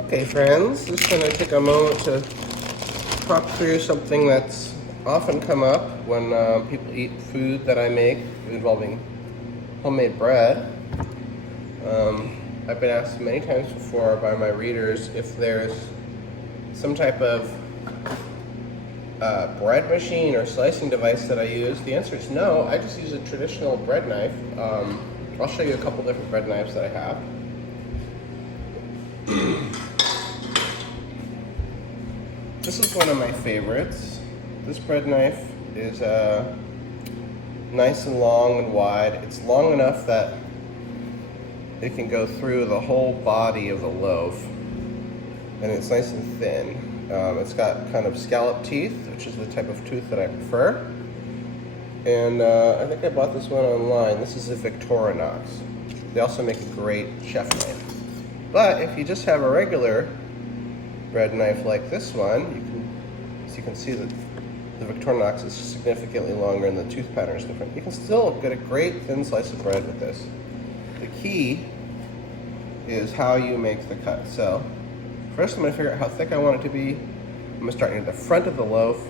Okay friends, just going to take a moment to talk through something that's often come up when people eat food that I make involving homemade bread. I've been asked many times before by my readers if there's some type of bread machine or slicing device that I use. The answer is no. I just use a traditional bread knife. I'll show you a couple different bread knives that I have. This is one of my favorites. This bread knife is nice and long and wide. It's long enough that it can go through the whole body of the loaf, and it's nice and thin. It's got kind of scallop teeth, which is the type of tooth that I prefer. And I think I bought this one online. This is a Victorinox. They also make a great chef knife. But if you just have a regular bread knife like this one, as you can see that the Victorinox is significantly longer and the tooth pattern is different. You can still get a great thin slice of bread with this. The key is how you make the cut. So first I'm going to figure out how thick I want it to be. I'm going to start near the front of the loaf.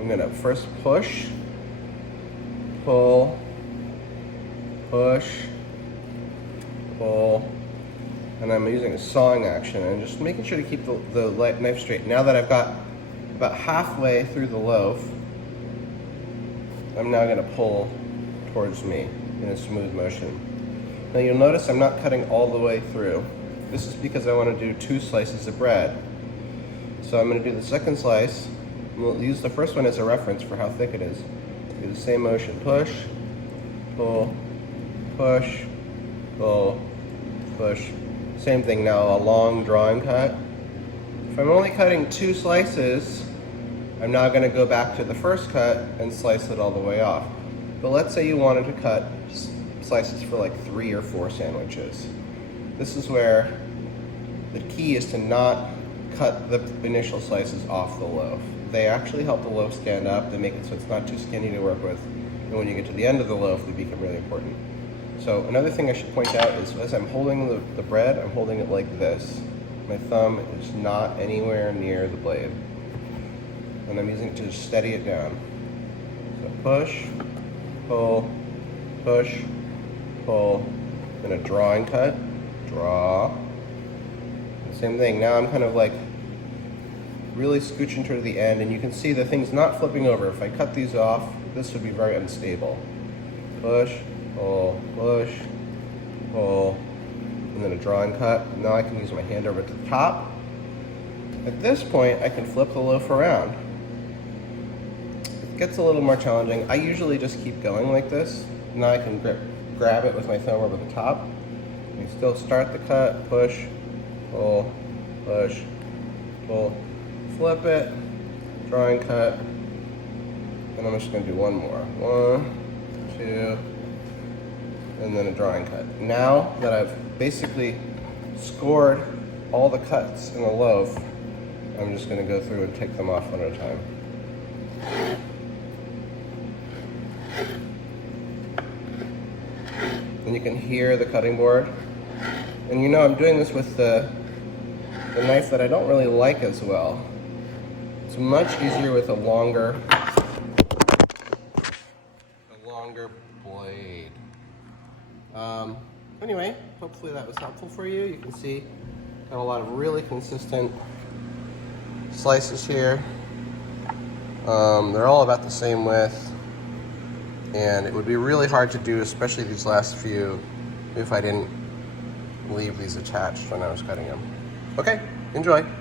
I'm going to first push, pull, push, pull, and I'm using a sawing action and just making sure to keep the knife straight. Now that I've got about halfway through the loaf, I'm now going to pull towards me in a smooth motion. Now you'll notice I'm not cutting all the way through. This is because I want to do 2 slices of bread. So I'm going to do the second slice. We'll use the first one as a reference for how thick it is. Do the same motion. Push, pull, push, pull, push. Same thing now, a long drawing cut. If I'm only cutting 2 slices, I'm now going to go back to the first cut and slice it all the way off. But let's say you wanted to cut slices for like 3 or 4 sandwiches. This is where the key is to not cut the initial slices off the loaf. They actually help the loaf stand up. They make it so it's not too skinny to work with. And when you get to the end of the loaf, they become really important. So another thing I should point out is as I'm holding the bread, I'm holding it like this. My thumb is not anywhere near the blade. And I'm using it to just steady it down. So push, pull, push, pull, then a drawing cut, draw. Same thing, now I'm kind of like really scooching toward the end, and you can see the thing's not flipping over. If I cut these off, this would be very unstable. Push, pull, push, pull, and then a drawing cut. Now I can use my hand over to the top. At this point, I can flip the loaf around. It gets a little more challenging. I usually just keep going like this. Now I can grab it with my thumb over the top. You still start the cut, push, pull, push, pull, flip it, drawing cut, and I'm just going to do one more. 1, 2, and then a drawing cut. Now that I've basically scored all the cuts in the loaf, I'm just going to go through and take them off one at a time. And you can hear the cutting board. And you know I'm doing this with the knife that I don't really like as well. It's much easier with a longer blade. Anyway, hopefully that was helpful for you. You can see got a lot of really consistent slices here. They're all about the same width, and it would be really hard to do, especially these last few, if I didn't leave these attached when I was cutting them. Okay, enjoy.